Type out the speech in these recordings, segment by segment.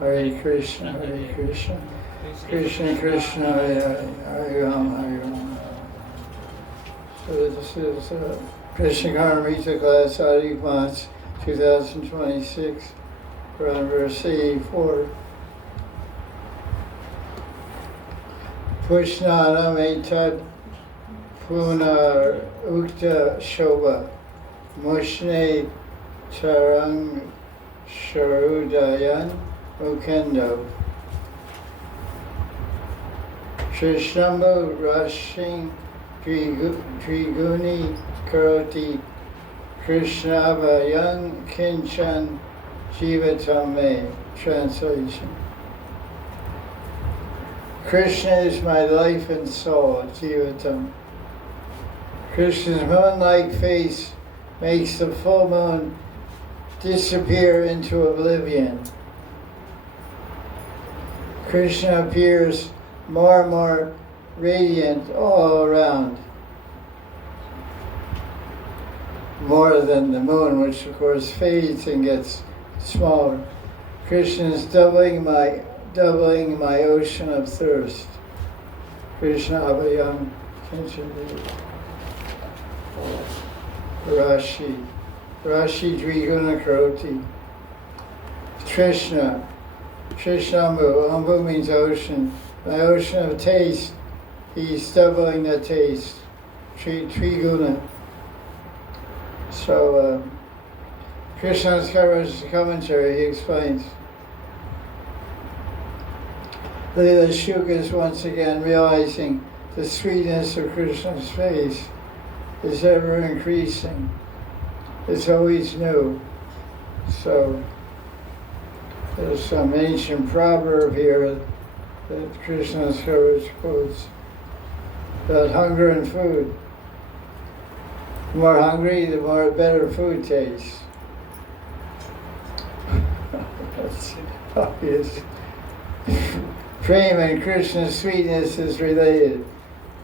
Hare Krishna, Krishna Krishna, Hare Hare, Hare Ram, Hare Ram. So this is Krishna Karnamrita class, Adhik Mas, 2026. We're on verse 84. Pushnanam etat punar ukta shobha mushne charang sharudayan mukendo Krishnambo rashing triguni karoti Krishnavayang kinchan jivatame. Translation. Krishna is my life and soul, Jivatam. Krishna's moon-like face makes the full moon disappear into oblivion. Krishna appears more and more radiant all around. More than the moon, which of course fades and gets smaller. Krishna is doubling my ocean of thirst. Krishna Abhayam Kinchandi. Rashi Dviguna Karoti. Trishna Ambu means ocean. My ocean of taste, he's doubling the taste. Triguna. So Krishna's commentary, he explains. Leela Shuka is once again realizing the sweetness of Krishna's face is ever increasing. It's always new. So there's some ancient proverb here that Krishna's quotes about hunger and food. The more hungry, the more better food tastes. That's obvious. Prema and Krishna's sweetness is related.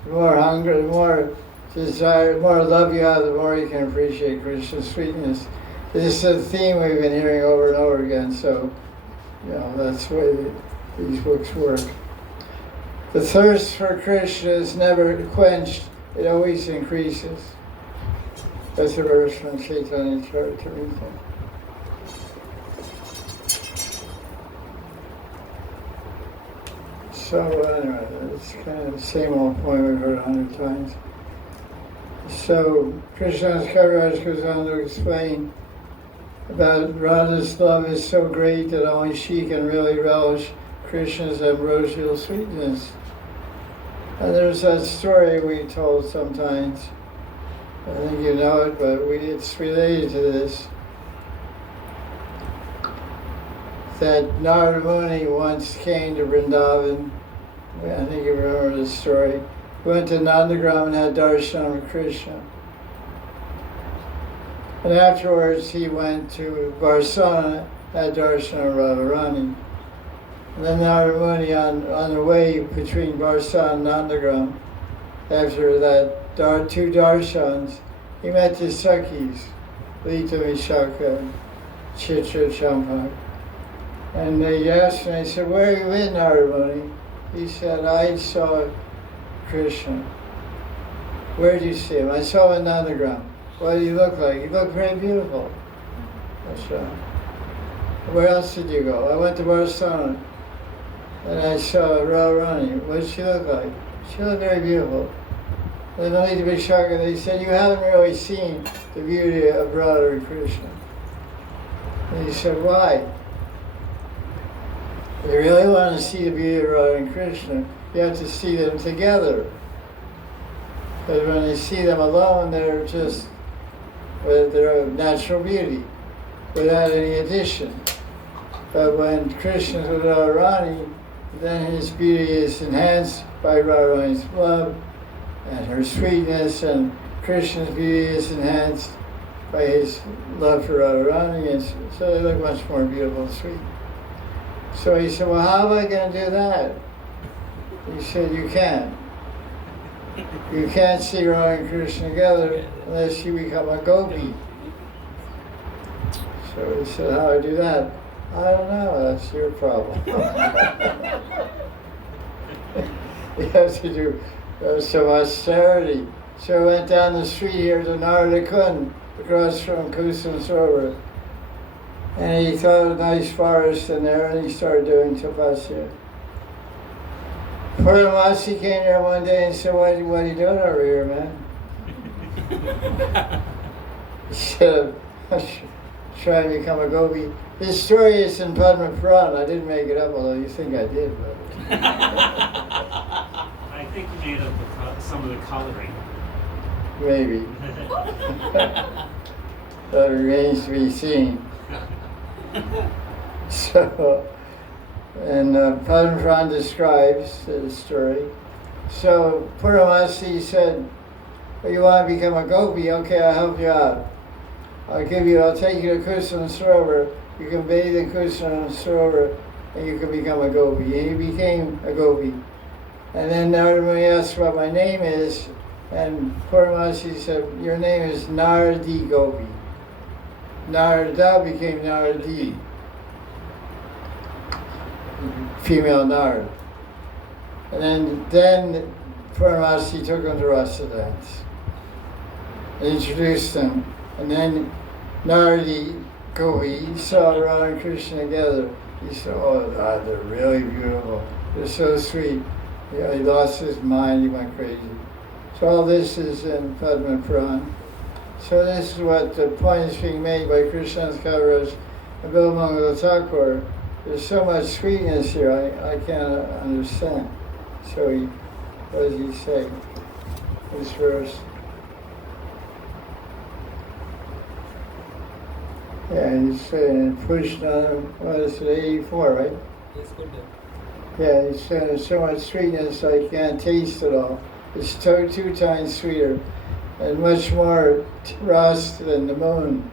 The more hunger, the more desire, the more love you have, the more you can appreciate Krishna's sweetness. This is a theme we've been hearing over and over again, so that's the way these books work. The thirst for Krishna is never quenched, it always increases. That's a verse from Chaitanya Charitamrita. So anyway, it's kind of the same old point we've heard 100 times. So Krishna's Kaviraj goes on to explain about Radha's love is so great that only she can really relish Krishna's ambrosial sweetness. And there's that story we told sometimes. I think you know it, but it's related to this. That Narada Muni once came to Vrindavan. I think you remember this story. He went to Nandagram and had darshan of Krishna. And afterwards he went to Barsana, had darshan of Radharani. And then Narada Muni on the way between Barsana and Nandagram, after that two darshans, he met the Sakhis, Lita Vishaka, Chitra Champak. And they asked him, they said, where are you in, Narada Muni? He said, I saw Krishna. Where did you see him? I saw him in Nandagram. What did he look like? He looked very beautiful. That's right. Where else did you go? I went to Barsana. And I saw Radharani. What did she look like? She looked very beautiful. Then Lita Vishaka, they said, you haven't really seen the beauty of Radha and Krishna. And he said, why? If you really want to see the beauty of Radha and Krishna, you have to see them together. Because when you see them alone, they're of natural beauty, without any addition. But when Krishna's with Radharani, then his beauty is enhanced by Radharani's love and her sweetness, and Krishna's beauty is enhanced by his love for Radharani, and so they look much more beautiful and sweet. So he said, well, how am I going to do that? He said, you can't. You can't see Radha and Krishna together unless you become a gopi. So he said, how do I do that? I don't know, that's your problem. You have to do some austerity. So I went down the street here to Narada Kund, across from Kusan Srovar. And he thought a nice forest in there, and he started doing tapasya. Purnamasi came there one day and said, what are you doing over here, man? He said, I'm trying to become a gopi. This story is in Padma Purana. I didn't make it up, although you think I did. But I think you made up some of the coloring. Maybe. That remains to be seen. So, and Padma Purana describes the story. So Purnamasi said, well, you want to become a gopi? Okay, I'll help you out. I'll take you to Kusan Srovar. You can bathe in Kusan Srovar and you can become a gopi. And he became a gopi. And then everybody asked what my name is, and Purnamasi said, your name is Naradi Gopi. Narada became Naradi. Female Nard. And then Purnamasi took him to Rasa dance. Introduced them. And then Naradi Gopi saw Radha and Krishna together. He said, oh God, they're really beautiful. They're so sweet. Yeah, he lost his mind, he went crazy. So all this is in Padma Purana. So this is what the point is being made by Krishna's Kaviraj and Bilmangala Thakur. There's so much sweetness here, I can't understand. So what does he say? This verse. Yeah, he's saying Krishna, what is it, 84, right? Yes, good. Yeah, he's saying there's so much sweetness I can't taste it all. It's two times sweeter and much more ras than the moon.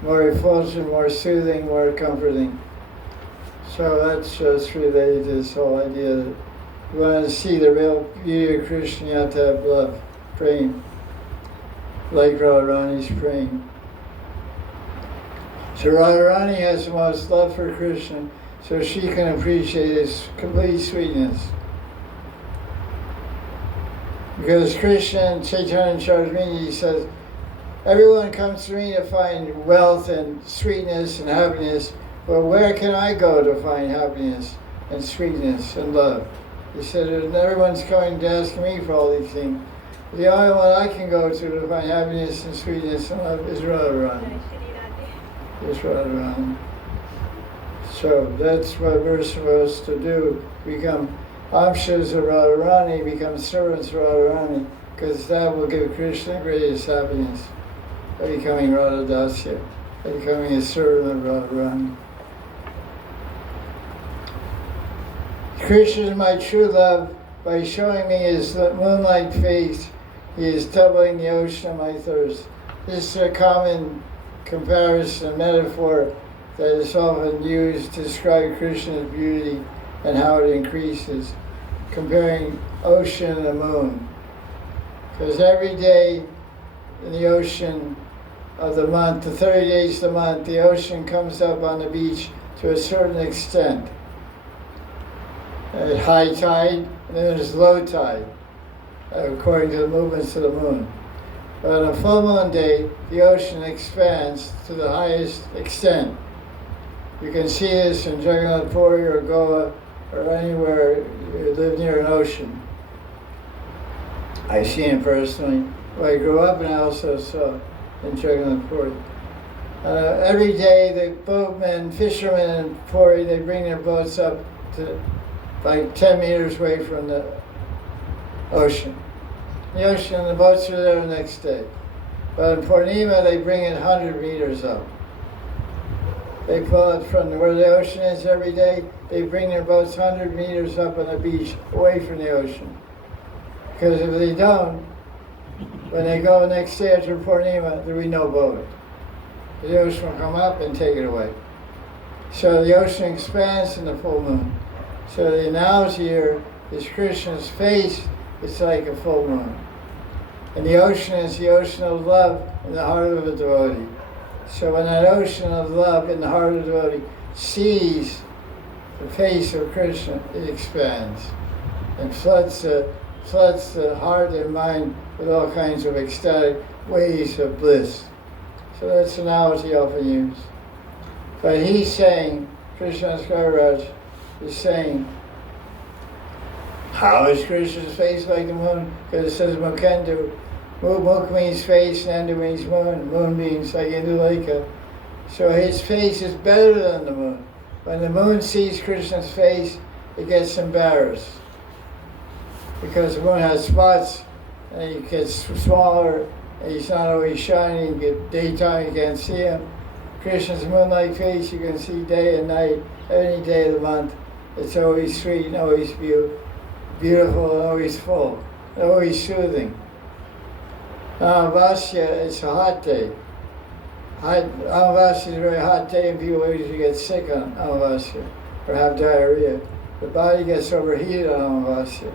More effulgent, more soothing, more comforting. So that's just related to this whole idea that you want to see the real beauty of Krishna, you have to have love, praying, like Radharani's praying. So Radharani has the most love for Krishna, so she can appreciate his complete sweetness. Because Krishna and Chaitanya Charitamrita says, everyone comes to me to find wealth and sweetness and happiness, but where can I go to find happiness and sweetness and love? He said, everyone's coming to ask me for all these things. The only one I can go to find happiness and sweetness and love is Radharani. Is Radharani. So that's what we're supposed to do. Become Amshas of Radharani, become servants of Radharani, because that will give Krishna greatest happiness by becoming Radhadasya, by becoming a servant of Radharani. Krishna is my true love. By showing me his moonlight face, he is doubling the ocean of my thirst. This is a common comparison, metaphor that is often used to describe Krishna's beauty and how it increases, comparing ocean and the moon. Because every day in the ocean of the month, the 30 days of the month, the ocean comes up on the beach to a certain extent. At high tide, and then there's low tide, according to the movements of the moon. But on a full moon day, the ocean expands to the highest extent. You can see this in Jagannath Puri or Goa or anywhere you live near an ocean. I've seen it personally. Well, I grew up and I also saw in Jagannath Puri. Every day the boatmen, fishermen in Puri, they bring their boats up to like 10 meters away from the ocean. The ocean, the boats are there the next day. But in Purnima, they bring it 100 meters up. They pull it from where the ocean is every day. They bring their boats 100 meters up on the beach, away from the ocean. Because if they don't, when they go next day after Purnima, there will be no boat. The ocean will come up and take it away. So the ocean expands in the full moon. So the analogy here is Krishna's face, it's like a full moon. And the ocean is the ocean of love in the heart of a devotee. So when that ocean of love in the heart of the devotee sees the face of Krishna, it expands and floods the heart and mind with all kinds of ecstatic waves of bliss. So that's an analogy often used. But he's saying, Krishna's Maharaj is saying, how is Krishna's face like the moon? Because it says Mukhendu. Mukh means face, Nendu means moon. Moon means like Induleka. So his face is better than the moon. When the moon sees Krishna's face, it gets embarrassed. Because the moon has spots, and it gets smaller, and he's not always shining. Daytime, you can't see him. Krishna's moon-like face, you can see day and night, any day of the month. It's always sweet and always beautiful and always full, and always soothing. Amavasya, it's a hot day. Amavasya is a very hot day, and people usually get sick on Amavasya or have diarrhea. The body gets overheated on Amavasya.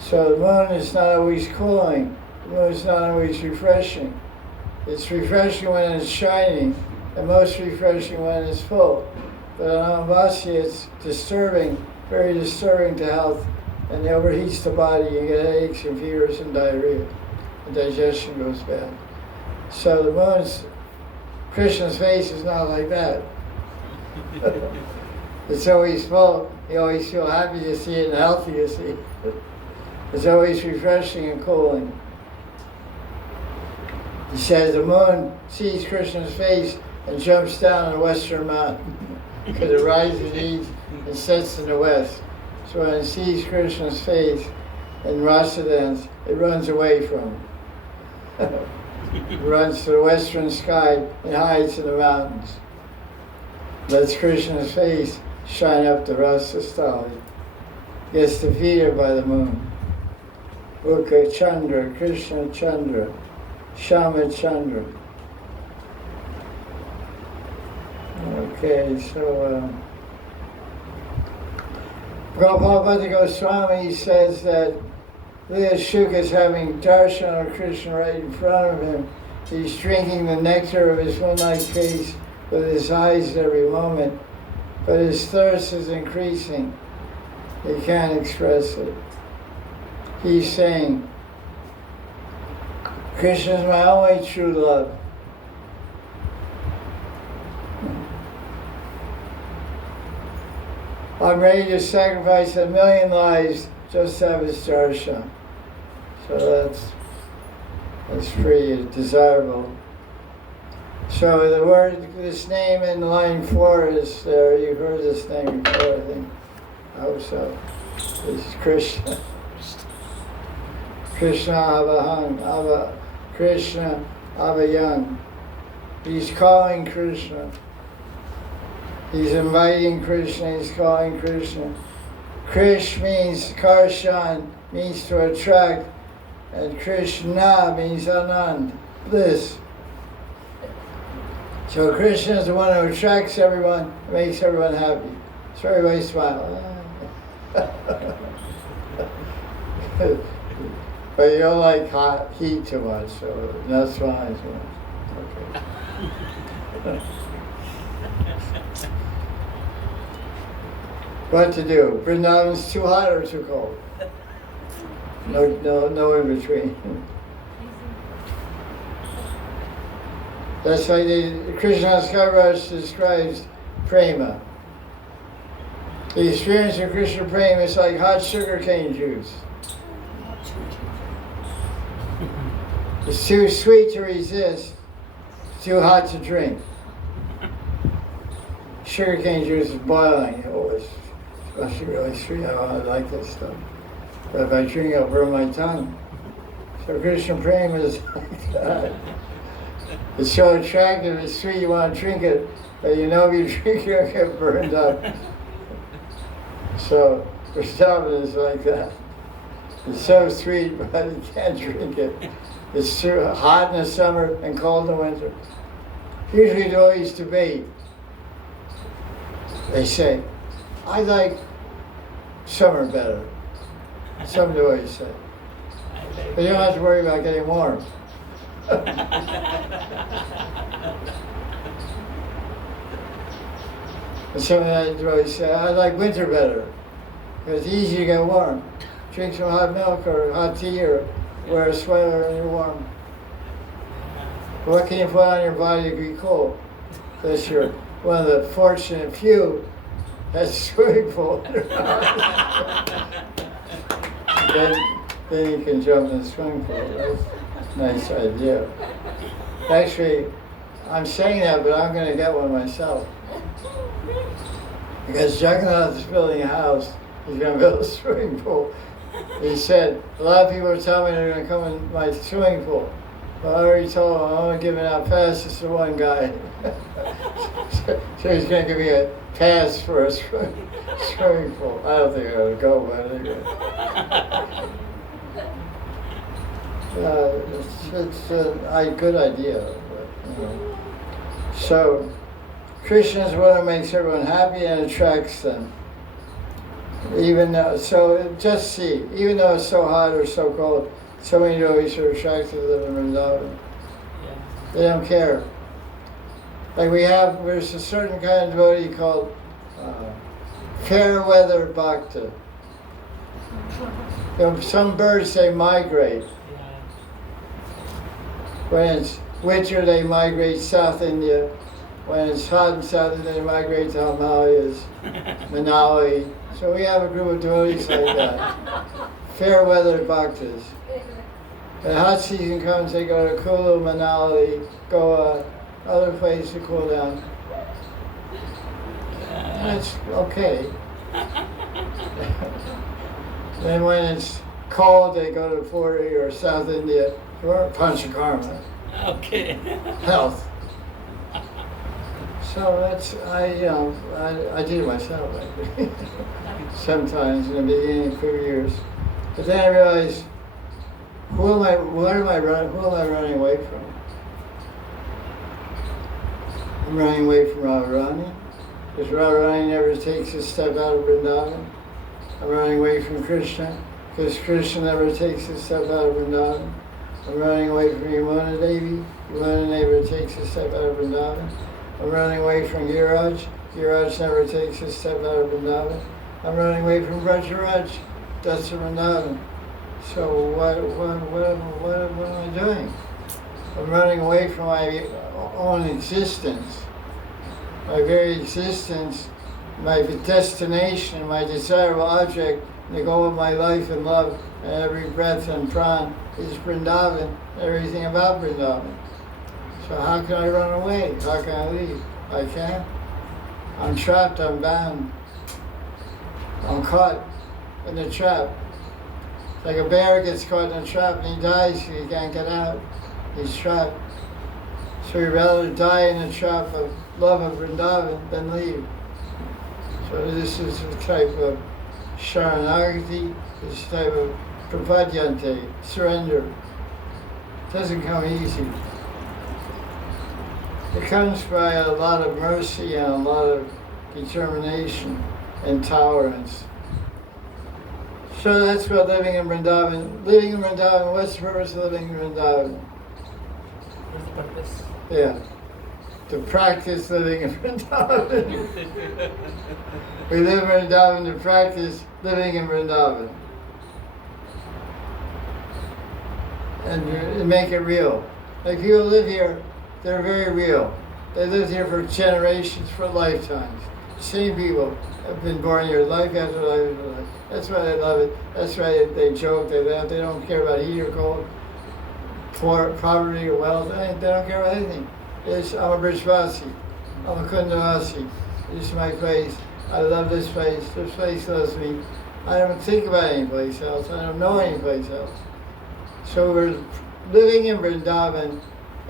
So the moon is not always cooling. The moon is not always refreshing. It's refreshing when it's shining, and most refreshing when it's full. But on Amavasya, it's disturbing, very disturbing to health, and it overheats the body. You get headaches and fevers and diarrhea. And digestion goes bad. So the Krishna's face is not like that. It's always full. You always feel happy to see it and healthy to see it. It's always refreshing and cooling. He says the moon sees Krishna's face and jumps down a western mountain because it rises east and sets in the west. So when it sees Krishna's face in rasa dance, it runs away from him. It runs to the western sky and hides in the mountains. Lets Krishna's face shine up the rasa stali. Gets defeated by the moon. Mukha Chandra, Krishna Chandra, Shama Chandra. Okay, so Gopal Goswami says that Lila Shuka is having darshan of Krishna right in front of him. He's drinking the nectar of his moonlight face with his eyes every moment, but his thirst is increasing. He can't express it. He's saying, Krishna is my only true love. I'm ready to sacrifice 1,000,000 lives just to have his darshan. So that's pretty desirable. So this name in line 4 is there. You've heard this name before, I think. I hope so. It's Krishna. Krishna Avahang, Krishna Avayang. He's calling Krishna. He's inviting Krishna, he's calling Krishna. Krish means, Karshan means to attract, and Krishna means Ananda, bliss. So Krishna is the one who attracts everyone, makes everyone happy. So everybody smile. But you don't like hot heat too much, so that's fine. Okay. What to do? Vrindavan's too hot or too cold? No in between. That's why Krishna's Maharaj describes prema. The experience of Krishna prema is like hot sugar cane juice. It's too sweet to resist, it's too hot to drink. Sugar cane juice is boiling. Oh, it's especially really sweet. I like that stuff. But if I drink, I'll burn my tongue. So Krishna prema is like that. It's so attractive, it's sweet, you want to drink it, but you know if you drink it, you'll get burned up. So Vrindavan is like that. It's so sweet, but you can't drink it. It's too hot in the summer and cold in the winter. Usually they always debate. They say, I like summer better. Some do always say. But you don't have to worry about getting warm. But, And some of the devotees say, I like winter better, because it's easy to get warm. Drink some hot milk or hot tea or wear a sweater and you're warm. What can you put on your body to be cool? Unless you're one of the fortunate few that's a swimming pool. then you can jump in the swimming pool. That's a nice idea. Actually, I'm saying that, but I'm going to get one myself. Because Jagannath is building a house, he's going to build a swimming pool. He said, a lot of people are telling me they're going to come in my swimming pool. Well, I already told him I'm only giving out passes to one guy. so he's going to give me a pass for a swimming pool. I don't think I'm going to go, but anyway. It's a good idea. But, you know. So, Krishna is one who makes everyone happy and attracts them. Even though, so just see, even though it's so hot or so cold, so many devotees are attracted to live in Vrindavan. They don't care. Like there's a certain kind of devotee called fair weather bhakta. You know, some birds, they migrate. When it's winter, they migrate South India. When it's hot in South India, they migrate to Himalayas, Manali. So we have a group of devotees like that. Fair weather bhaktas. When hot season comes, they go to Kulu, Manali, Goa, other places to cool down. That's okay. Then when it's cold, they go to Puri or South India or Panchakarma. Okay. Health. So that's, I did it myself, actually. Sometimes in the beginning, a few years. But then I realized, who am I running away from? I'm running away from Radharani, because Radharani never takes a step out of Vrindavan. I'm running away from Krishna, because Krishna never takes a step out of Vrindavan. I'm running away from Yamuna Devi. Yamuna never takes a step out of Vrindavan. I'm running away from Giraj. Giraj never takes a step out of Vrindavan. I'm running away from Vrajaraj. That's Vrindavan. So what am I doing? I'm running away from my own existence. My very existence, my destination, my desirable object, the goal of my life and love, and every breath and pran is Vrindavan, everything about Vrindavan. So how can I run away? How can I leave? I can't. I'm trapped, I'm bound. I'm caught in the trap. Like a bear gets caught in a trap and he dies, he can't get out. He's trapped. So he'd rather die in the trap of love of Vrindavan than leave. So this is a type of sharanagati, this type of prapadyante, surrender. It doesn't come easy. It comes by a lot of mercy and a lot of determination and tolerance. So that's what living in Vrindavan. Living in Vrindavan, what's the purpose of living in Vrindavan? What's the purpose? Yeah. To practice living in Vrindavan. We live in Vrindavan to practice living in Vrindavan. And make it real. Like people live here, they're very real. They lived here for generations, for lifetimes. Same people have been born here life after life after life. That's why they love it. That's why they joke, they laugh. They don't care about heat or cold, poverty or wealth. They don't care about anything. I'm a Brijvasi. I'm a Kundavasi. This is my place. I love this place. This place loves me. I don't think about any place else. I don't know any place else. So we're living in Vrindavan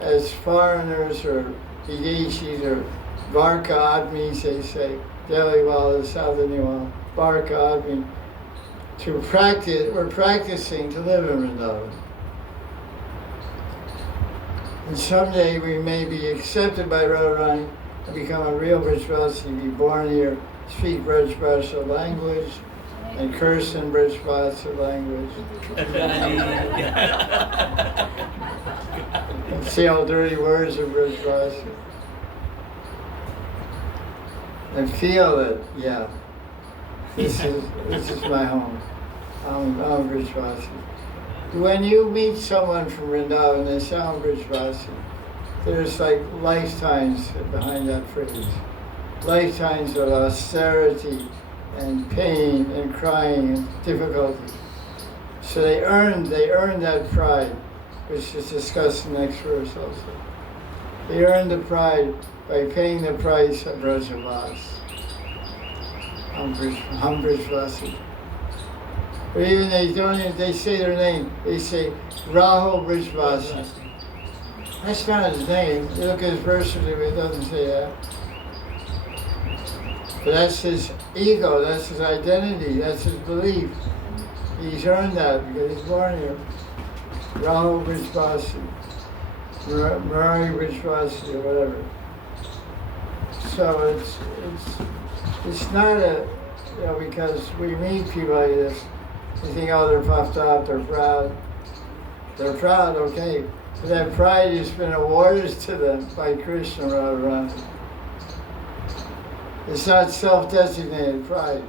as foreigners or Videshis or Varka Admis, they say, Delhi Wala, South India Wala, Varka Admi. To practice, we're practicing to live in Vrindavan. And someday we may be accepted by Radharani and become a real Brijvasi, be born here, speak Brijvasa language, and curse in Brijvasa language. And see all dirty words of Brijvasa. and feel it. Yeah, this is my home. I'm Brijvasi. When you meet someone from Vrindavan, they sound Brijvasi. There's like lifetimes behind that phrase. Lifetimes of austerity and pain and crying and difficulty. So they earned that pride, which is discussed in the next verse also. They earned the pride by paying the price of Brajavas. Brijvasi. But even they say their name, they say Rahul Brijvasi. That's not his name. You look at his birth certificate, it doesn't say that. But that's his ego, that's his identity, that's his belief. He's earned that because he's born here. Rahul Brijvasi, Murari Brijvasi, or whatever. So it's not because we meet people like this, we think, oh, they're puffed up, they're proud. They're proud, okay. But that pride has been awarded to them by Krishna Radharani. It's not self-designated pride.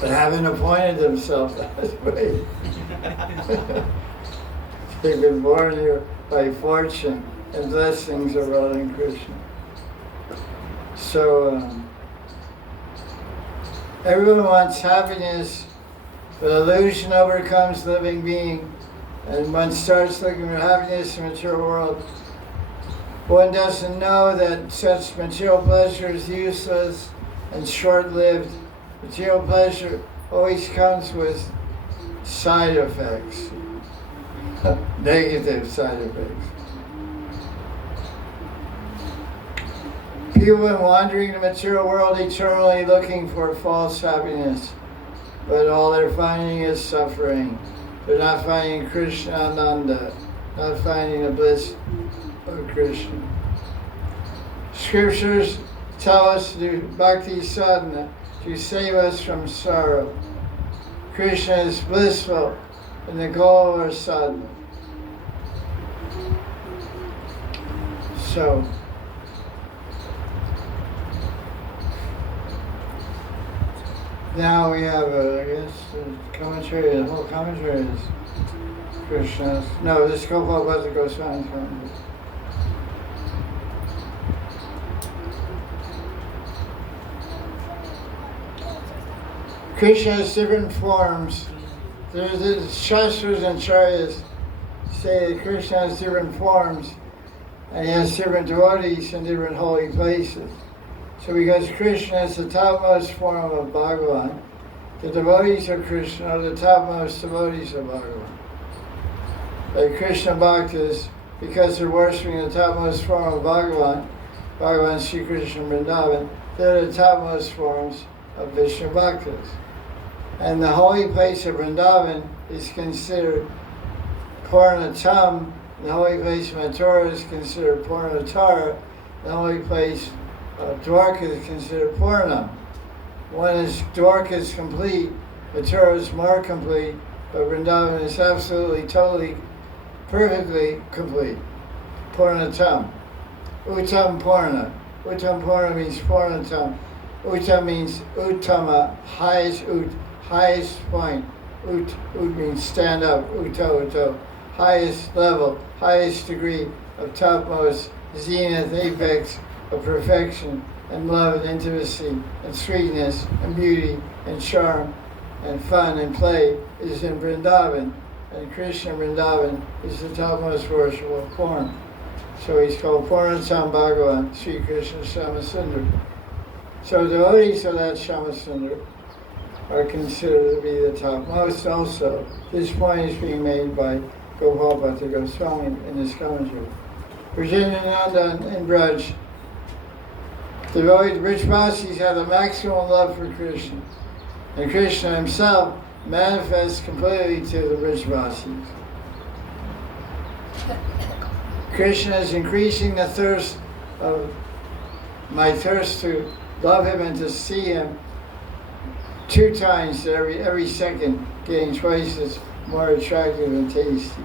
But having appointed themselves that way. They've been born here by fortune and blessings of Radha and Krishna. So, everyone wants happiness, but illusion overcomes living being. And one starts looking for happiness in the material world. One doesn't know that such material pleasure is useless and short-lived. Material pleasure always comes with side effects, negative side effects. People have been wandering the material world eternally looking for false happiness, but all they're finding is suffering. They're not finding Krishna Ananda, not finding the bliss of Krishna. Scriptures tell us to do bhakti sadhana to save us from sorrow. Krishna is blissful in the goal of our sadhana. So, now we have, the commentary, the whole commentary is Krishna's. No, this Gopal Goswami commentary. Krishna has different forms. There's the Shastras and Charyas say that Krishna has different forms, and he has different devotees in different holy places. So because Krishna is the topmost form of Bhagavan, the devotees of Krishna are the topmost devotees of Bhagavan. Like Krishna Bhaktas, because they're worshipping the topmost form of Bhagavan, Bhagavan Sri Krishna Vrindavan, they're the topmost forms of Vishnu Bhaktas. And the holy place of Vrindavan is considered Purnatam, the holy place of Mathura is considered Purnatara, the holy place Dwarka is considered Purnam. One is Dwarka is complete, Mathura is more complete, but Vrindavan is absolutely, totally, perfectly complete. Purnatam. Uttam Purna. Uttam Purna means Purnatam. Uttam means Uttama, highest ut, highest point. Ut means stand up, uto. Highest level, highest degree of topmost zenith, apex of perfection and love and intimacy and sweetness and beauty and charm and fun and play is in Vrindavan, and Krishna Vrindavan is the topmost worshipful form. So he's called Purnatam Bhagavan, Sri Krishna Shamasundar. So devotees of that Shamasundar are considered to be the topmost also. This point is being made by Gopal Goswami in his commentary. Virginananda and Braj, the Brijvasis have the maximum love for Krishna, and Krishna himself manifests completely to the Brijvasis. Krishna is increasing the thirst of my thirst to love him and to see him 2 times every second, getting twice as more attractive and tasty.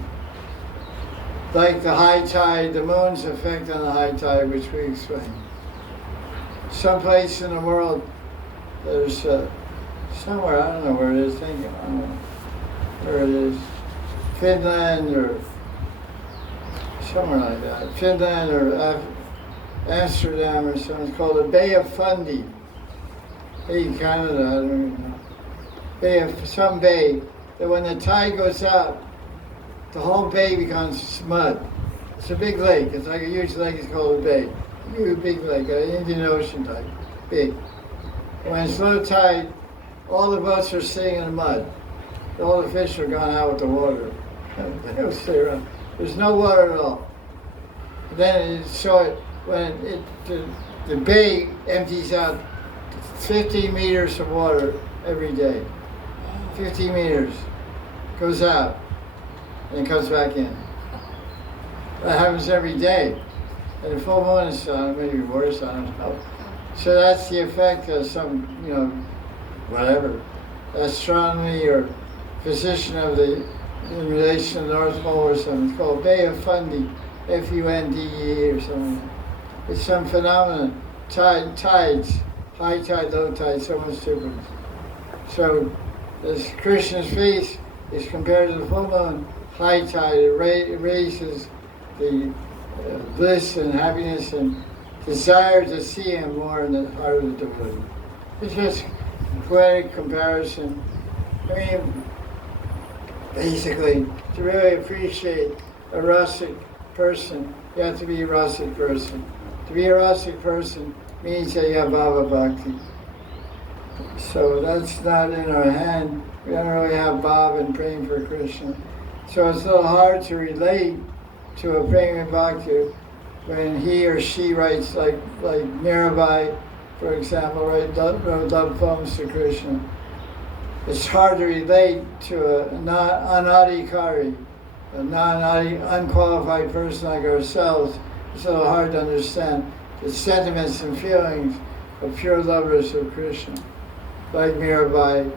Like the high tide, the moon's effect on the high tide, which we explained. someplace in the world, there's somewhere, I don't know where it is, I don't know where it is, Finland or somewhere like that, Finland or Amsterdam or something. It's called the Bay of Fundy. Bay, Canada, I don't even know. Some bay, that when the tide goes out, the whole bay becomes mud. It's a big lake. It's like a huge lake. It's called a bay. A huge big lake, an Indian Ocean type, big. When it's low tide, all the boats are sitting in the mud. All the fish are gone out with the water. They don't stay around. There's no water at all. Then the bay empties out 50 meters of water every day. 50 meters goes out and comes back in. That happens every day. And the full moon is maybe worse, I don't know. So that's the effect of some, whatever, astronomy or physician of in relation to the North Pole or something. It's called Bay of Fundy, Funde or something. It's some phenomenon. Tides, high tide, low tide, so much difference. So this Krishna's face is compared to the full moon, high tide. It raises the bliss and happiness and desire to see him more in the heart of the devotee. It's just a poetic comparison. I mean, basically, to really appreciate a rasic person, you have to be a rasic person. To be a rasic person means that you have Baba Bhakti. So that's not in our hand. We don't really have Baba and praying for Krishna. So it's a little hard to relate to a praying Bhakti when he or she writes like Mirabai, for example, wrote love poems to Krishna. It's hard to relate to an anadhikari, unqualified person like ourselves. It's a little hard to understand the sentiments and feelings of pure lovers of Krishna, like Mirabai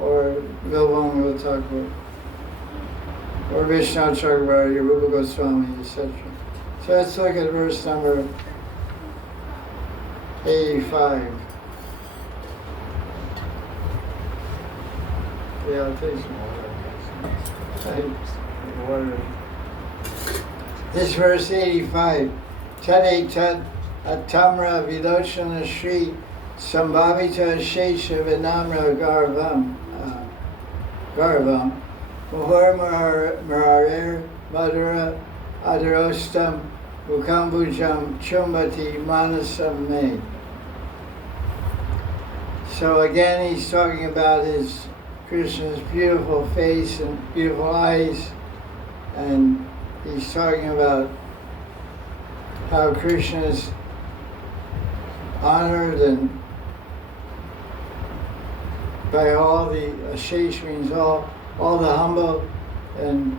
or Gopal Thakur, or Vishnu Chakravarti, or Rupa Goswami, etc. So let's look at verse number 85. Yeah, I'll take some water. This verse 85. Tade tat atamra vilochana shri sambhavita shesha vinamra garvam muhur mararer madura adarostam mukambujam chumbati manasam me. So again he's talking about Krishna's beautiful face and beautiful eyes, and he's talking about how Krishna is honored and by all the Ashish means all the humble, and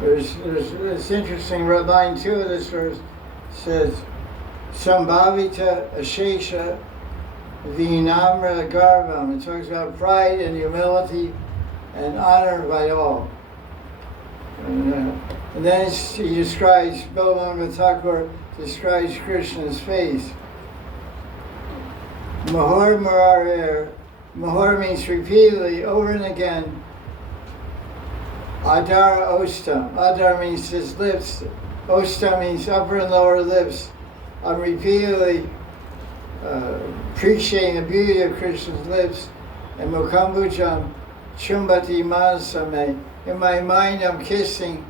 there's this interesting line 2 of this verse says Sambhavita Ashesha Vinamra Garvam. It talks about pride and humility and honor by all. And then he describes, Balaram Thakur describes Krishna's face. Mahor Mararer. Mahor means repeatedly, over and again. Adar Ostam. Adar means his lips. Ostam means upper and lower lips. I'm repeatedly appreciating the beauty of Krishna's lips. And Mukambujam Chumbati Manasame. In my mind I'm kissing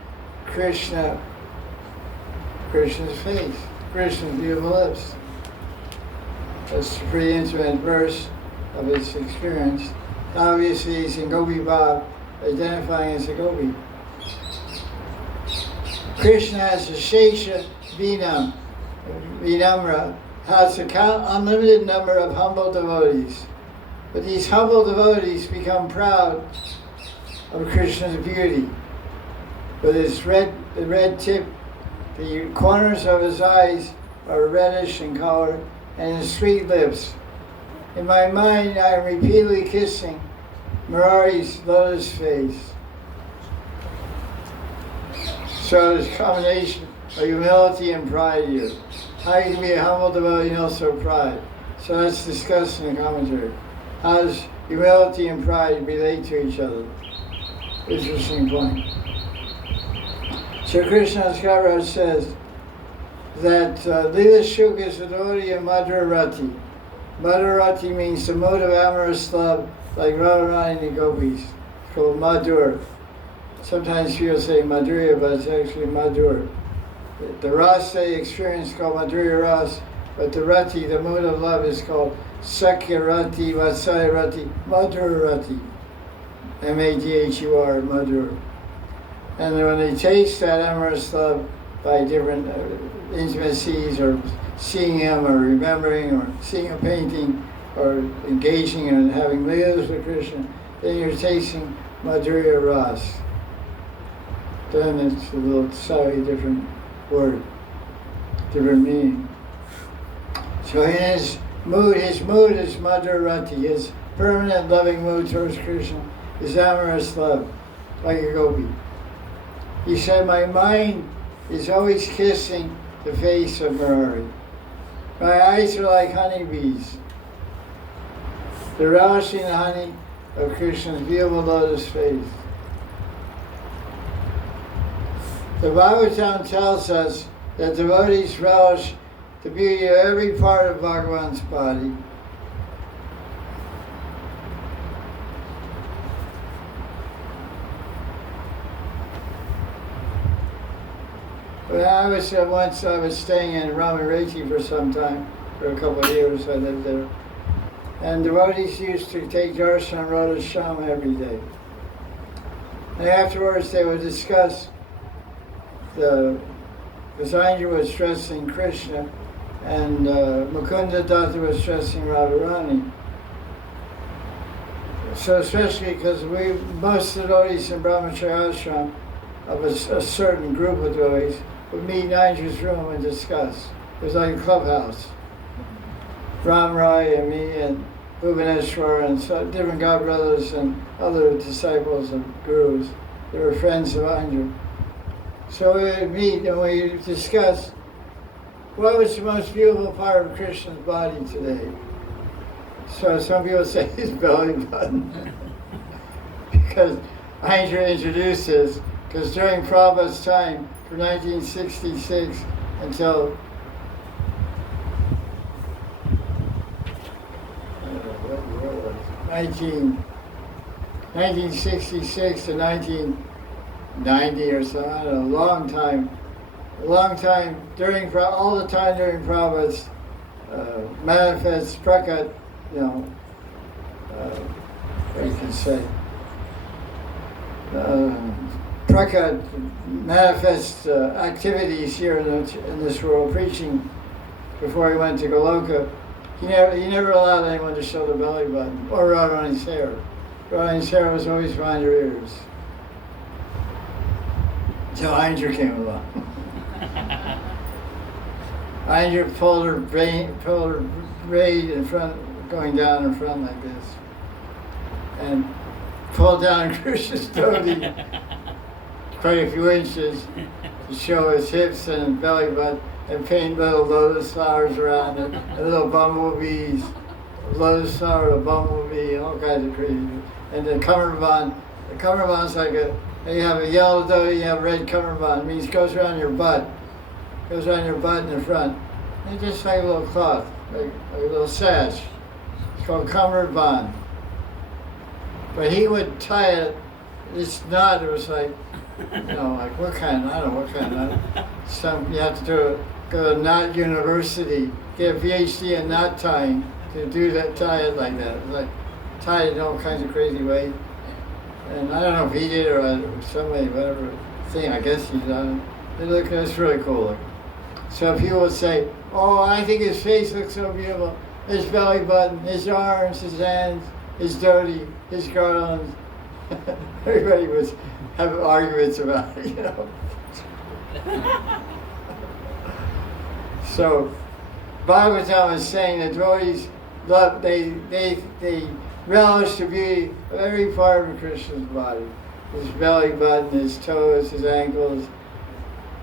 Krishna's face, Krishna's beautiful lips. That's a pretty intimate verse of his experience. Obviously he's in Gopi Bhav, identifying as a Gopi. Krishna has a Shesha Vinamra, has an unlimited number of humble devotees. But these humble devotees become proud of Krishna's beauty. With his the red tip, the corners of his eyes are reddish in color, and his sweet lips. In my mind, I am repeatedly kissing Murari's lotus face. So there's a combination of humility and pride here. How you can be a humble devotee and also pride. So that's discussed in the commentary. How does humility and pride relate to each other? Interesting point. So Krishna's Maharaj says that Lila Shuka is the devotee of Madhurati. Madhurati means the mode of amorous love, like Radharani and the gopis. It's called Madhur. Sometimes people say Madhurya, but it's actually Madhur. The ras they experience is called Madhurya ras, but the rati, the mode of love, is called Sakya rati, Vatsaya rati, Madhur rati. M-A-D-H-U-R, Madhur. And when they taste that amorous love by different intimacies, or seeing him, or remembering, or seeing a painting, or engaging and having leelas with Krishna, then you're tasting Madhurya ras. Then it's a little slightly different word, different meaning. So in his mood is Madhurati, his permanent loving mood towards Krishna is amorous love, like a gopi. He said, my mind is always kissing the face of Murari. My eyes are like honeybees. They're relishing the honey of Krishna's beautiful lotus face. The Bhagavatam tells us that devotees relish the beauty of every part of Bhagavan's body. When I was staying in Ramareti for some time, for a couple of years I lived there. And devotees used to take darshan Radha Shama every day. And afterwards they would discuss because Andrew was dressing Krishna and Mukunda Datta was dressing Radharani. So especially because most devotees in Brahmacharya ashram of a certain group of devotees would meet in Andrew's room and discuss. It was like a clubhouse. Ram Rai and me and Bhuvaneshwar and so different godbrothers and other disciples and gurus. They were friends of Andrew. So we would meet and we would discuss what was the most beautiful part of Krishna's body today. So some people say his belly button. Because Andrew introduced this, because during Prabhupada's time, from 1966 until 1966 to 1990 or so, I don't know, a long time during, all the time during Prabhupada's manifest prakat, what you can say, prakat manifest activities here in this world, preaching before he went to Goloka. He never allowed anyone to show the belly button or Radharani's hair. Radharani's hair was always behind her ears. Till Andrew came along. Andrew pulled her braid in front, going down in front like this, and pulled down Krishna's dhoti quite a few inches to show his hips and belly button, and paint little lotus flowers around it, and little bumblebees, lotus flower, a bumblebee, all kinds of crazy. And the kamarband's like you have a yellow dhoti, you have a red kamarband. It means it goes around your butt. Goes around your butt in the front. And just like a little cloth, like a little sash. It's called kamarband. But he would tie it, this knot, it was like, like what kind, I don't know what kind. You have to go to knot university, get a PhD in knot tying to do that, tie it like that. It's like tied it in all kinds of crazy ways. And I don't know if he did or somebody, whatever thing, I guess he's done it. It's really cool looking. So people would say, oh, I think his face looks so beautiful. His belly button, his arms, his hands, his dhoti, his garlands. Everybody was having arguments about it, So Bhagavatam is saying that devotees love, they relish the beauty of every part of Krishna's body. His belly button, his toes, his ankles,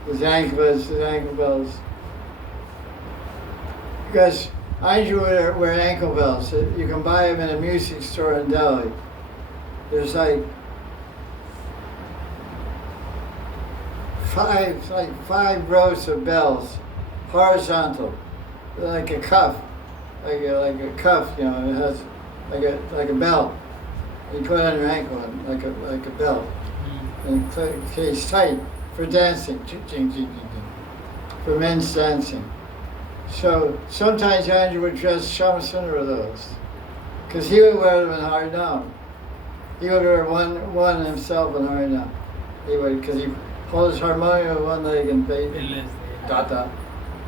his ankle bells. Because I usually wear ankle belts. You can buy them in a music store in Delhi. There's like five rows of bells, horizontal, like a cuff, like a cuff. You know, it has like a belt. You put it on your ankle, like a belt, and it stays tight for dancing, for men's dancing. So sometimes Andrew would dress Shamasundar with those, because he would wear them in Harinam. He would wear one himself in Harinam. He would, because he holds his harmonium with one leg and baby. Da.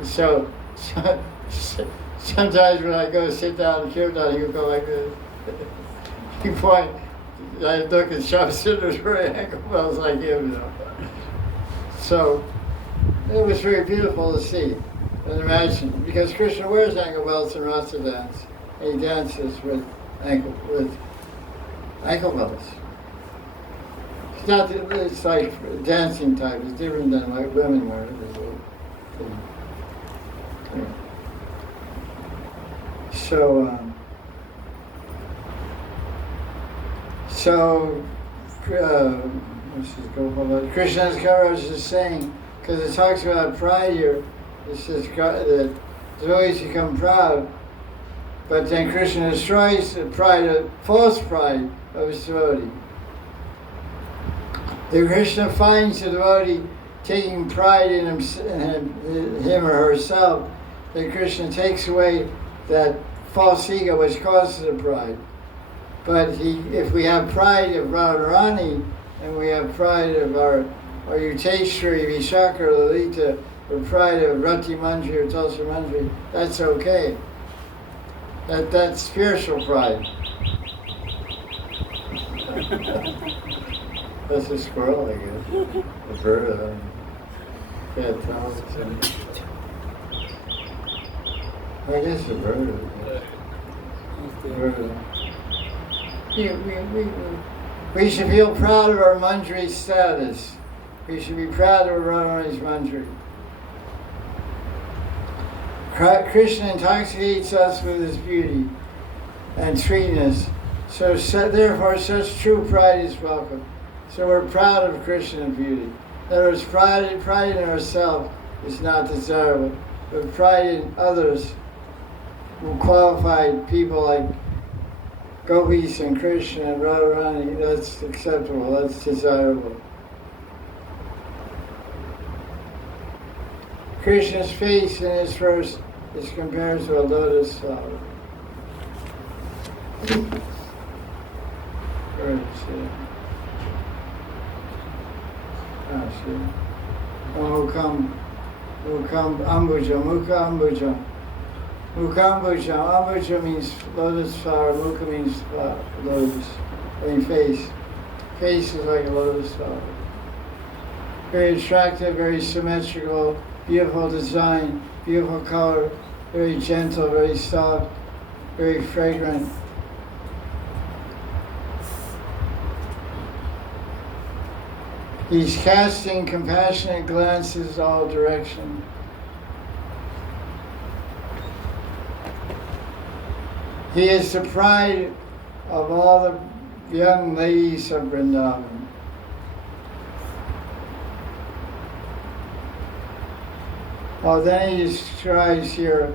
So sometimes when I go sit down and kirtan, he would go like this. He point. I look at Shamasundar's wearing ankle belts like him, you know. So it was very beautiful to see and imagine, because Krishna wears ankle belts in Rasa dance. And he dances with ankle belts. It's like dancing type. It's different than like women wear it. This is Gopal. Krishna's Maharaj is saying, because it talks about pride here, it says that devotees become proud, but then Krishna destroys the pride, false pride of his devotee. If Krishna finds the devotee taking pride in him or herself, then Krishna takes away that false ego which causes the pride. But if we have pride of Radharani, and we have pride of our Yuteshwari, Vishakha, Lalita, or pride of Rati Mandri or Tulsi Mandri, that's okay. That's spiritual pride. That's a squirrel, I guess. A bird, can't tell. I guess a bird. We should feel proud of our Mandri status. We should be proud of Radharani's Mandri. Krishna intoxicates us with his beauty and sweetness. So therefore, such true pride is welcome. So we're proud of Krishna's beauty. In other words, pride in ourselves is not desirable, but pride in others, qualified people like Gopis and Krishna and Radharani, that's acceptable, that's desirable. Krishna's face in his verse is compared to a lotus flower. Mukha ambuja. Mukambuja, ambuja means lotus flower, mukha means lotus, I mean face. Face is like a lotus flower. Very attractive, very symmetrical, beautiful design, beautiful color, very gentle, very soft, very fragrant. He's casting compassionate glances all directions. He is the pride of all the young ladies of Vrindavan. Well, then he describes here,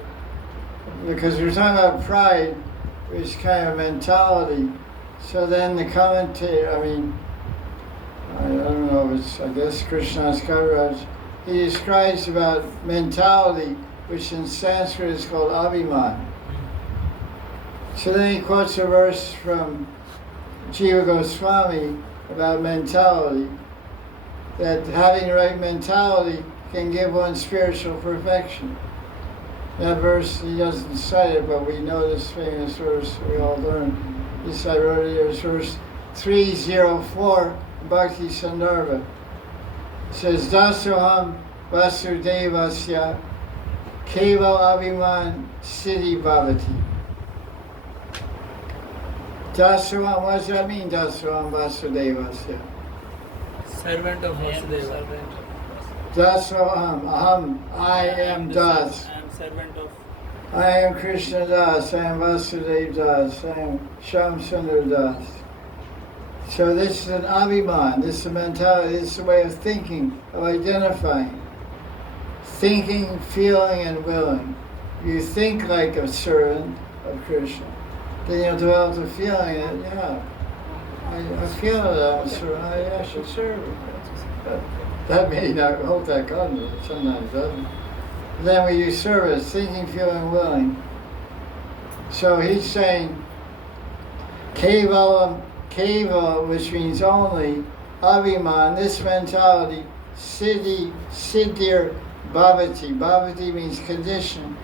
because we're talking about pride, which is kind of mentality. So then the commentator, I don't know, I guess Krishna's Kaviraj, he describes about mentality, which in Sanskrit is called abhiman. So then he quotes a verse from Jiva Goswami about mentality, that having the right mentality can give one spiritual perfection. That verse, he doesn't cite it, but we know this famous verse we all learned. This I wrote it here, it's verse 304, Bhakti Sandarbha. It says, Dasoham Vasudevasya Keval Abhiman Siddhi Bhavati. Dasoham, what does that mean, Dasoham Vasudevasya? Servant of Vasudeva. Dasoham, aham, I am Das. I am servant of I am Krishna Das, I am Vasudev Das, I am Sham Sundar Das. So this is an abhiman, this is a mentality, this is a way of thinking, of identifying. Thinking, feeling, and willing. You think like a servant of Krishna, then you'll develop the feeling that, yeah, I feel that I'm a servant, I should serve him. But that may not hold that concept, sometimes doesn't. Then we use service, thinking, feeling, willing. So he's saying, Keva, which means only, Abhiman, this mentality, Siddhi, Siddhir, Bhavati. Bhavati means condition,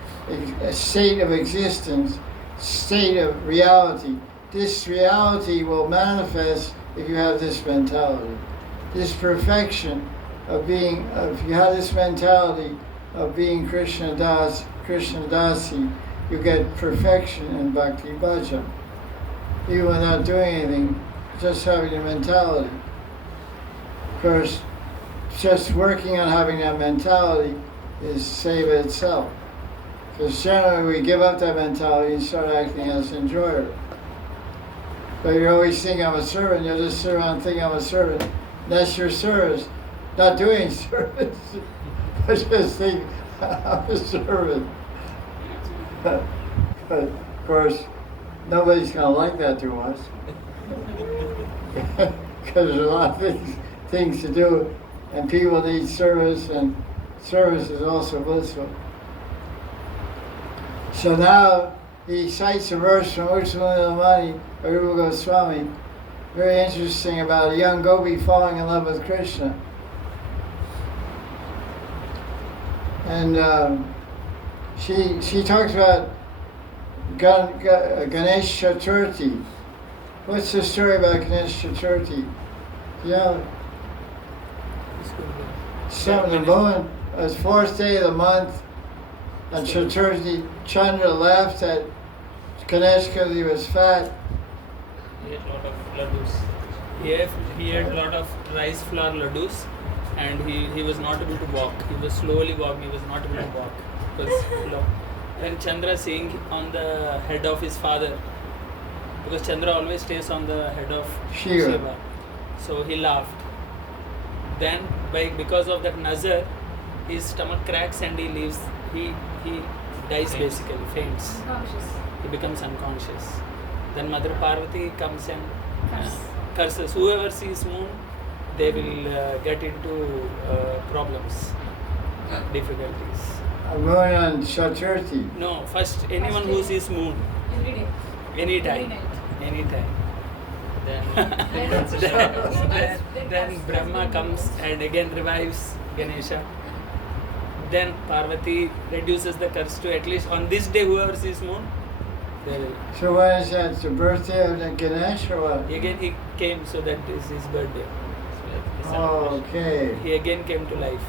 a state of existence, state of reality. This reality will manifest if you have this mentality. This perfection of being, if you have this mentality of being Krishna Das, Krishna Dasi, you get perfection in Bhakti Bhajan. Even without doing anything, just having the mentality. Of course, just working on having that mentality is seva itself. Because generally we give up that mentality and start acting as enjoyer. But you're always thinking I'm a servant, you'll just sit around thinking I'm a servant. That's your service. Not doing service. I just think I'm a servant. But of course, nobody's going to like that too much. Because there's a lot of things to do, and people need service, and service is also blissful. So now he cites a verse from Uttamadhamani by Rupa Goswami, very interesting, about a young gopi falling in love with Krishna. And she talks about Ganesh Chaturthi. What's the story about Ganesh Chaturthi? Yeah. The moon, the fourth day of the month, on Chaturthi, Chandra laughed at Ganesh because he was fat. He ate a lot of laddus. He ate a lot of rice flour laddus, and he was not able to walk. He was slowly walking, he was not able to walk. Because when Chandra seeing on the head of his father, because Chandra always stays on the head of Shiva, so he laughed. Then because of that nazar, his stomach cracks and he leaves. He dies basically, faints. He becomes unconscious. Then Mother Parvati comes and curses. Whoever sees moon, they will get into problems, difficulties. Moon on Chaturthi. No, first anyone who sees moon. Every day. Anytime. Then Brahma comes and again revives Ganesha. Then Parvati reduces the curse to at least on this day whoever sees moon, they will. So when is that? The birthday of the Ganesh or what? Again he came, so that is his birthday. Oh, okay. He again came to life.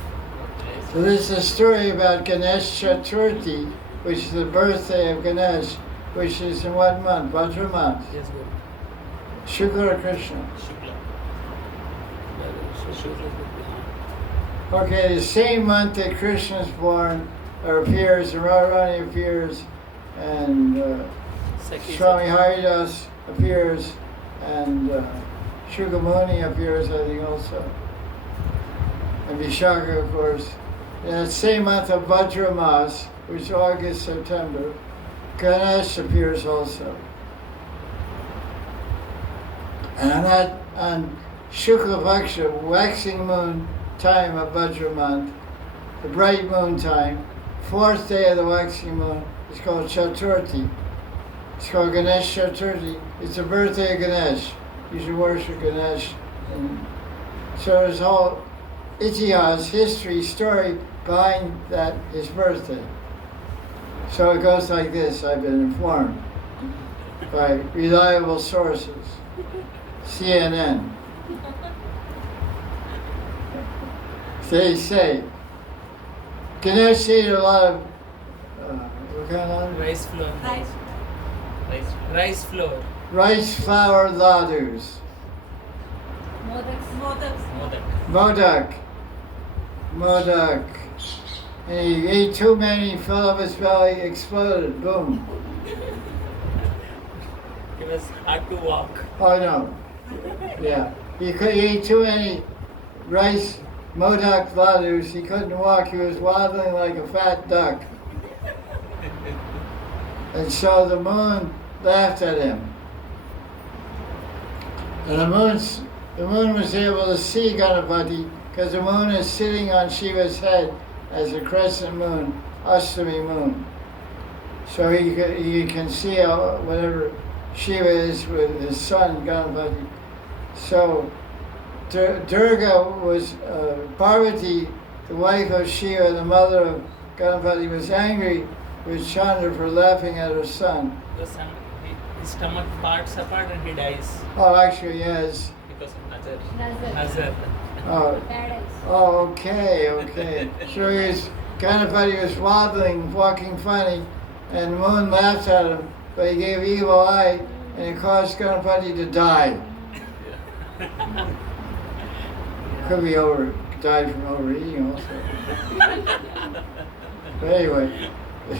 So this is a story about Ganesh Chaturthi, which is the birthday of Ganesh, which is in what month? Bhadra month? Yes, good. Shukla or Krishna? Okay, the same month that Krishna is born, or appears, and Radharani appears, and Swami Haridas appears, and Shukamuni appears, I think, also. And Vishaka, of course. In that same month of Bhadra Mas, which is August, September, Ganesh appears also. And on Shukla Paksha, waxing moon time of Bhadra month, the bright moon time, fourth day of the waxing moon, is called Chaturthi. It's called Ganesh Chaturthi. It's the birthday of Ganesh. You should worship Ganesh. And so there's all itihas, history, story behind that, his birthday. So it goes like this, I've been informed by reliable sources. CNN. They say Ganesh ate a lot of what kind of Rice flour. Rice flour. rice flour ladus. Modaks. Modak. And he ate too many, filled up his belly, exploded, boom. He was hard to walk. Oh no. Yeah. He ate too many rice modak laddus. He couldn't walk. He was waddling like a fat duck. And so the moon laughed at him. And the moon was able to see Ganapati because the moon is sitting on Shiva's head as a crescent moon, Astami moon. So he can see whatever Shiva is with his son Ganapati. So Durga was Parvati, the wife of Shiva, the mother of Ganapati, was angry with Chandra for laughing at her son. His stomach parts apart and he dies. Oh, actually, yes. Because of Nazar. Nazar. Oh, Paradise. oh, okay. So Ganapati was waddling, walking funny, and the moon laughed at him, but he gave evil eye, and it caused Ganapati to die. Could be died from overeating also. But anyway,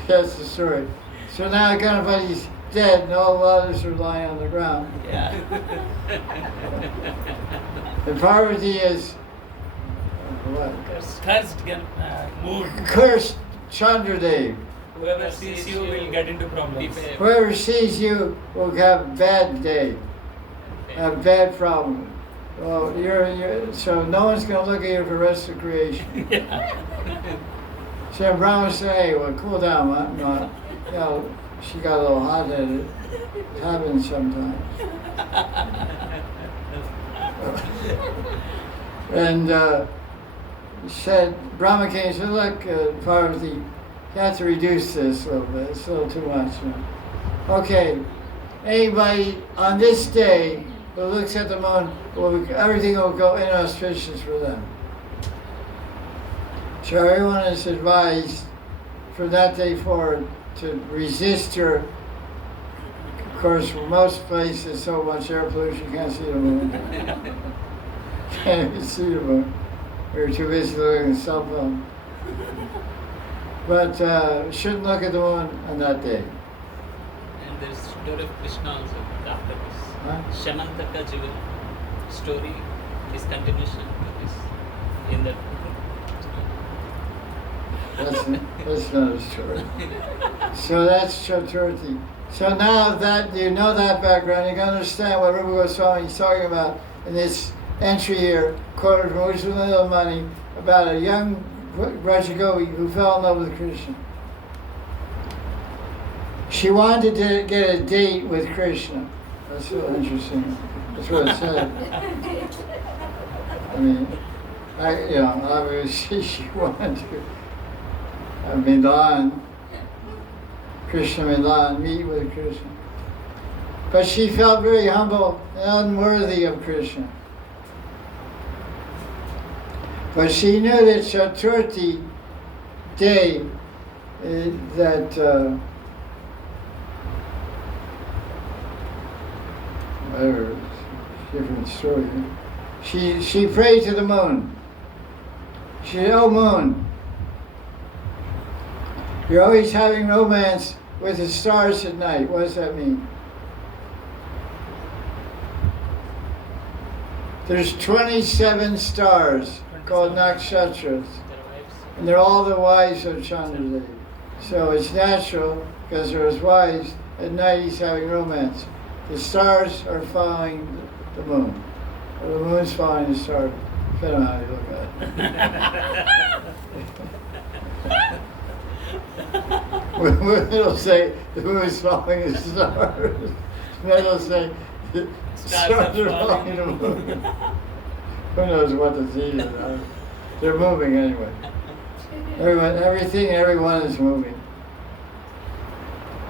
that's the story. So now Ganapati's dead and all the others are lying on the ground. Yeah. And Parvati is what? Cursed moon. Cursed Chandradev. Whoever sees you will get into problems. Whoever sees you will have a bad day, a bad problem. Well, so no one's going to look at you for the rest of creation. Yeah. So Brahma said, hey, well, cool down, man. You know, she got a little hot-headed. It happens sometimes. And said, Brahma came and said, look, Parvati, you have to reduce this a little bit. It's a little too much. Okay, anybody on this day who looks at the moon, everything will go inauspicious for them. So everyone is advised from that day forward to resist her. Of course, for most places, so much air pollution, you can't see the moon. Can't even see the moon. We're too busy looking at the cell phone. But shouldn't look at the moon on that day. And there's story of Krishna also after this. Huh? Shamantaka Jiva story is continuation of this in that. That's not a story. So that's Chaturthi. So now that you know that background, you can understand what Rupa Goswami is talking about in this entry here, quoted from Ujjwala Mani, about a young Brajagopi who fell in love with Krishna. She wanted to get a date with Krishna. That's so interesting. That's what it said. I mean, obviously she wanted to. Madan, Krishna Madan, meet with Krishna. But she felt very humble and unworthy of Krishna. But she knew that Chaturthi day, whatever, different story. She prayed to the moon. She said, oh moon, you're always having romance with the stars at night. What does that mean? There's 27 stars called nakshatras, and they're all the wives of Chandradev. So it's natural, because they're his wives, at night he's having romance. The stars are following the moon, or the moon's following the stars, depending on how you look at it. It'll say the moon is following the stars. Then it'll say the stars are following the moon. Who knows what to see? They're moving anyway. Everyone is moving.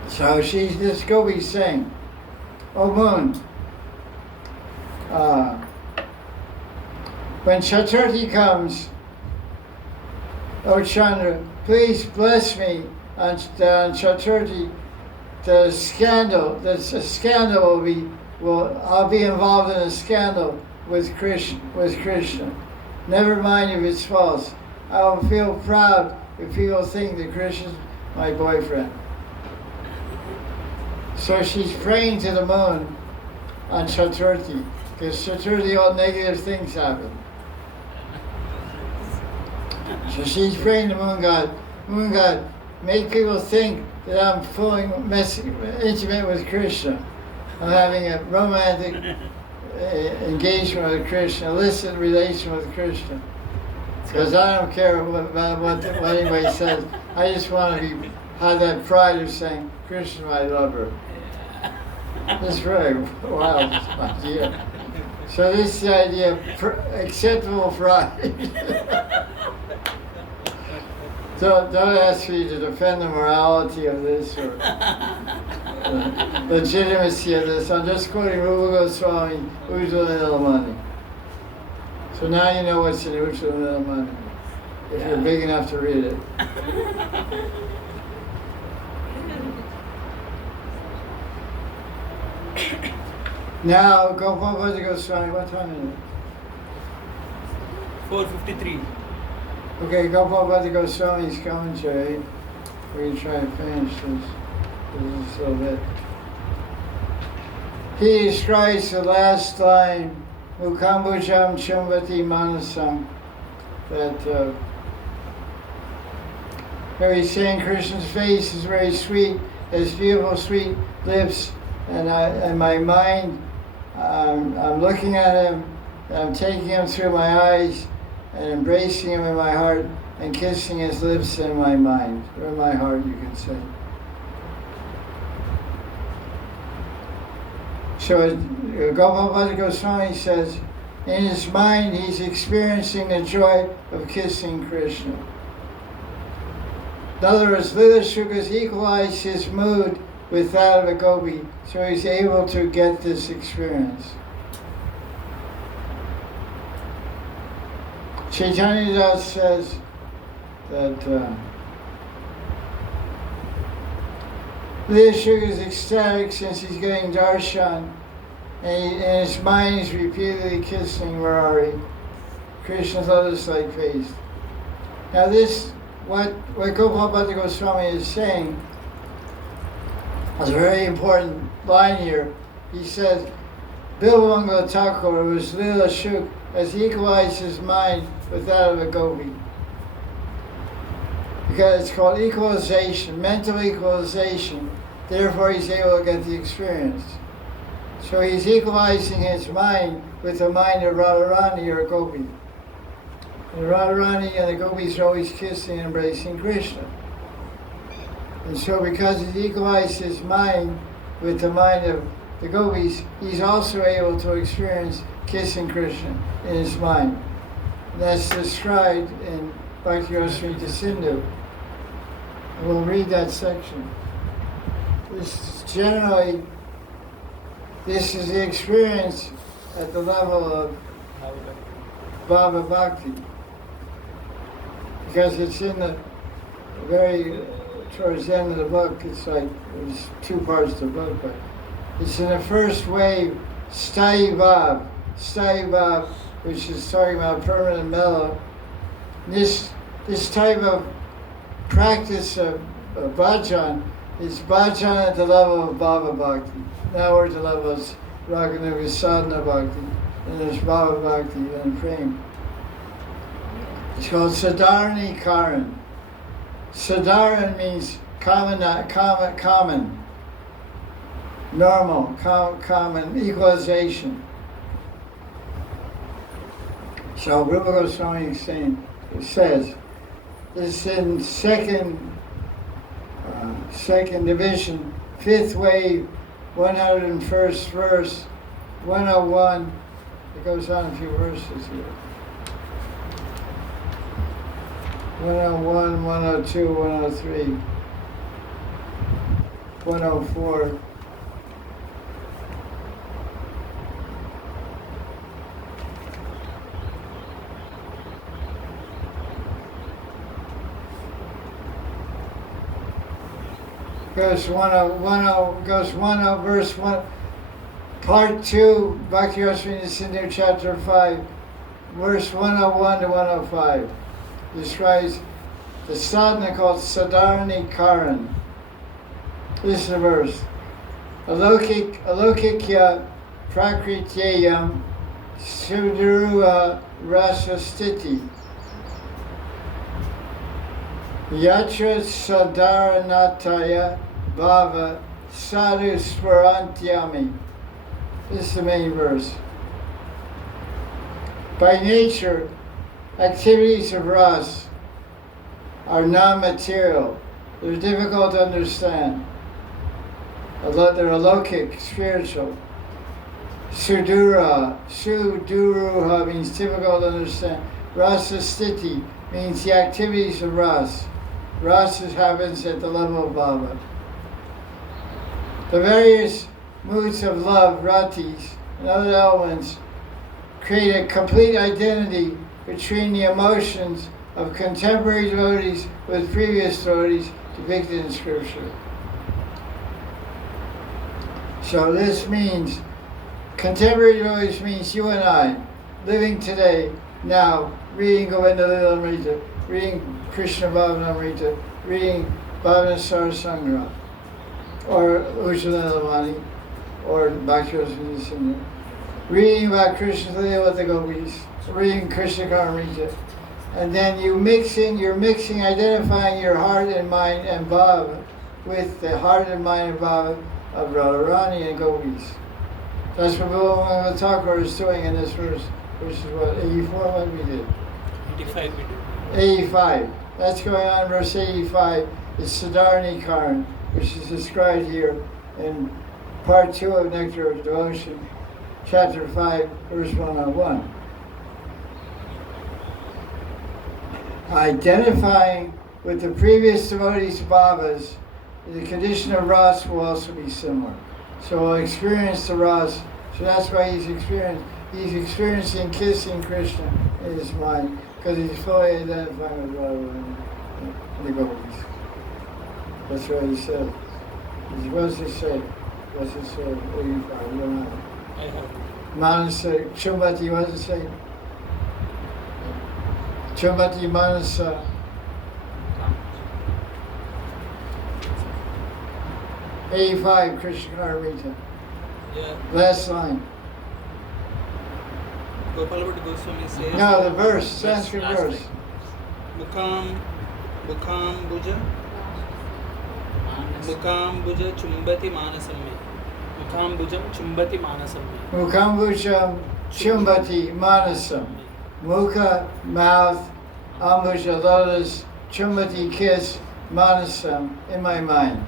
So this gopi saying, "Oh moon, when Chaturthi comes, oh Chandra, please bless me on Chaturthi. The scandal I'll be involved in a scandal with Krishna. Never mind if it's false. I will feel proud if people think that Krishna's my boyfriend. So she's praying to the moon on Chaturthi, because Chaturthi all negative things happen. So she's praying to Moon God, make people think that I'm intimate with Krishna. I'm having a romantic engagement with Krishna, illicit relation with Krishna. Because I don't care about what anybody says. I just want to have that pride of saying, Krishna, my lover. It's very wild idea. So this is the idea of acceptable pride. Don't ask me to defend the morality of this or the legitimacy of this. I'm just quoting Rupa Goswami, Ujjvala Nilamani. So now you know what's in Ujjvala Nilamani, if you're big enough to read it. Now, Gopal Goswami, what time is it? 4:53. Okay, Gopal Goswami's commentary. We're going to try and finish this a little bit. He describes the last line, Mukambujam Chumbati Manasam, that where he's saying Krishna's face is very sweet, has beautiful sweet lips, and my mind, I'm looking at him, I'm taking him through my eyes, and embracing him in my heart, and kissing his lips in my mind, or in my heart, you could say. So Gopal Goswami says, in his mind he's experiencing the joy of kissing Krishna. In other words, Lila Shuka's equalized his mood with that of a gopi, so he's able to get this experience. Chaitanya Das says that Lila Shuka is ecstatic since he's getting darshan, and in his mind he's repeatedly kissing Murari, Krishna's lotus-like face. Now this, what Gopal Goswami is saying, is a very important line here. He says, Bilbamangala Thakur, who was Lila Shuka, has equalized his mind with that of a gopi. Because it's called equalization, mental equalization. Therefore he's able to get the experience. So he's equalizing his mind with the mind of Radharani or gopi. And Radharani and the gopis are always kissing and embracing Krishna. And so because he's equalized his mind with the mind of the gopis, he's also able to experience kissing Krishna in his mind. And that's described in Bhakti Rasamrita Sindhu. And we'll read that section. This is the experience at the level of Bhava Bhakti. Because it's in the towards the end of the book, there's two parts to the book, but it's in the first wave, Sthayi Bhav, which is talking about permanent mellow. This type of practice of bhajan is bhajan at the level of Bhava Bhakti. Now we're at the level of Raganuga Sadhana Bhakti, and there's Bhava Bhakti and Prem. It's called Sadarani Karan. Sadaran means common, normal, common, equalization. So Rupa Goswami says, this is in second division, fifth wave, 101st verse, 101. It goes on a few verses here. 101, 102, 103, 104. Goes 10, verse 1, part 2, Bhakti Rasamrita Sindhu, chapter 5, verse 101 to 105. Describes the sadhana called Sadharani Karan. This is the verse. Alokikya prakrityayam sudruva rasastiti yatra sadharanataya bhava sadhu sparantyami. This is the main verse. By nature, activities of ras are non-material. They're difficult to understand. They're alokic, spiritual. Suduruha means difficult to understand. Rasastiti means the activities of ras. Ras happens at the level of Baba. The various moods of love, ratis, and other elements create a complete identity between the emotions of contemporary devotees with previous devotees depicted in Scripture. So this means, contemporary devotees means you and I, living today, now, reading Govinda Lilamrita, reading Krishna Bhavanamrita, reading Bhavanasara Sangra, or Ujjvala Lavani, or Bhakti Rasa Singha, reading about Krishna's Leela with the gopis, reading Krishna Karnamrita, and then you're mixing, identifying your heart and mind and bhava with the heart and mind and bhava of Radharani and gopis. That's what Bhagavan Thakur is doing in this verse, which is what, 84, what we did? 85 we did. 85. That's going on, verse 85 is Sadharani Karan, which is described here in part 2 of Nectar of Devotion, chapter 5, verse 101. Identifying with the previous devotees' bhavas, the condition of ras will also be similar. So we'll experience the ras. So that's why he's experiencing kissing Krishna in his mind, because he's fully identified with Radharani and the gopis. That's what he said. What's he say? 85. You don't have it. I have it. Manasa, Chumbati, what does it say? Chumbati Manasa. Yeah. 85, Krishna Karnamrita. Yeah. Last line. Gopal Goswami says. No, the verse, Sanskrit last verse. line. Mukhambuja chumbati manasam me. Mukhambujam chumbati manasam me. Mukambujam Chumbati Manasam. Mukha, mouth, ambuja, lotus, Chumbati, kiss, Manasam, in my mind.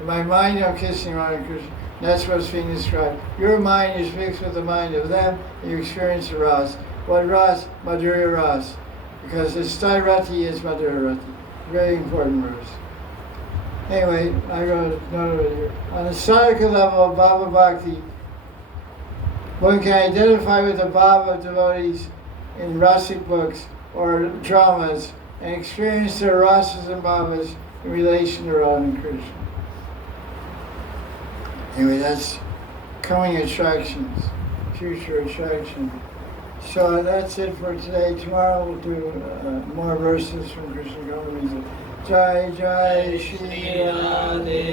In my mind I'm kissing Radha Krishna. That's what's being described. Your mind is mixed with the mind of them, and you experience the ras. What ras? Madhurya ras. Because the Stairati is Madhurya Rati. Very important verse. Anyway, I wrote a note over here. On the sadhaka level of Bhava Bhakti, one can identify with the Bhava of devotees in rasic books or dramas and experience their rasas and bhavas in relation to Radha and Krishna. Anyway, that's coming attractions, future attraction. So that's it for today. Tomorrow we'll do more verses from Krishna Karnamrita. Jai Jai Shri Radhe